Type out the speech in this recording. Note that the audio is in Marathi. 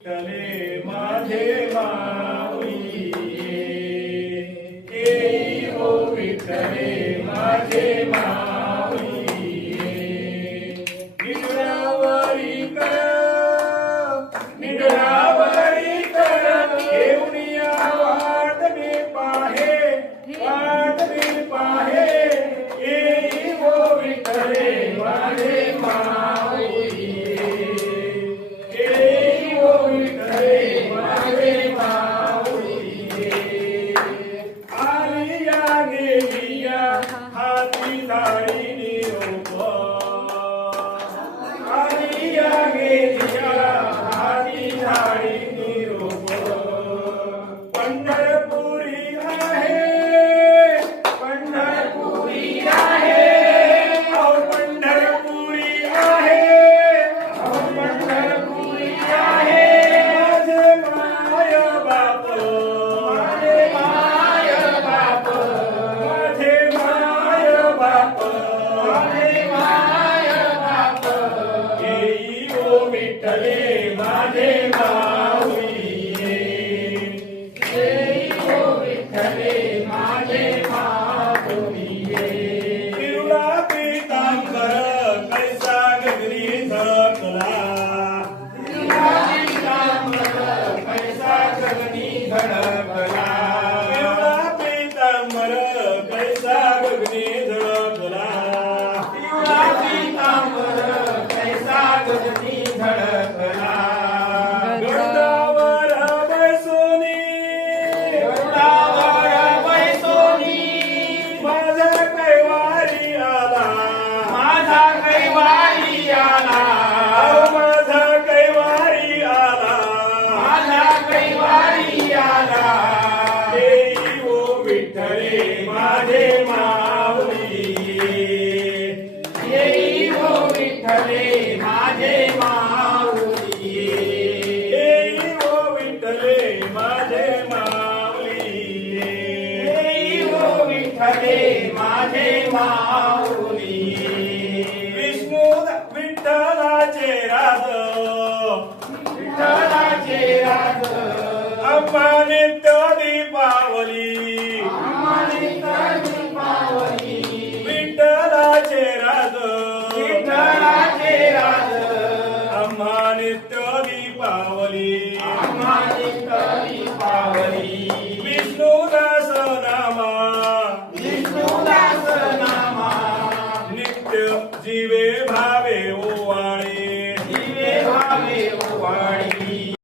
विठ्ठले माझे माऊली ये हो विठ्ठले माझे माऊली निडरावरी कर घेऊन या वाट मी पाहे ये हो विठ्ठले माझे माऊली हाती धाडी निरोप आलिया गेलिया हाती धाडी निरोप पंढरपुरी आहे पंढरपुरी आहे पंढरपुरी आहे माझे माय बाप माझे माय बाप माझे माय बाप येई ओ विठ्ठले माझे माऊली येई ओ विठ्ठले माझे माऊली पिवळा पीतांबर कैसा गगरी झळकला पिवळा पीतांबर कैसा गगनी झळकला पिवळा पीतांबर कैसा गगनी झळकला पिवळा पीतांबर कैसा गगनी झळकला गरुडावर बैसोनी माझा कैवारी आला माझा कैवारी आला माझा कैवारी आला माझा कैवारी आला येई ओ विठ्ठले माझे माऊली येई ओ विठ्ठले माझे माऊली येई ओ विठ्ठले माझे माऊली येई ओ विठ्ठले माझे माऊली विष्णू विठ्ठलाचे राज अम्मा नित्य दीपावली विठ्ठलाचे राज अम्मा नित्य दीपावली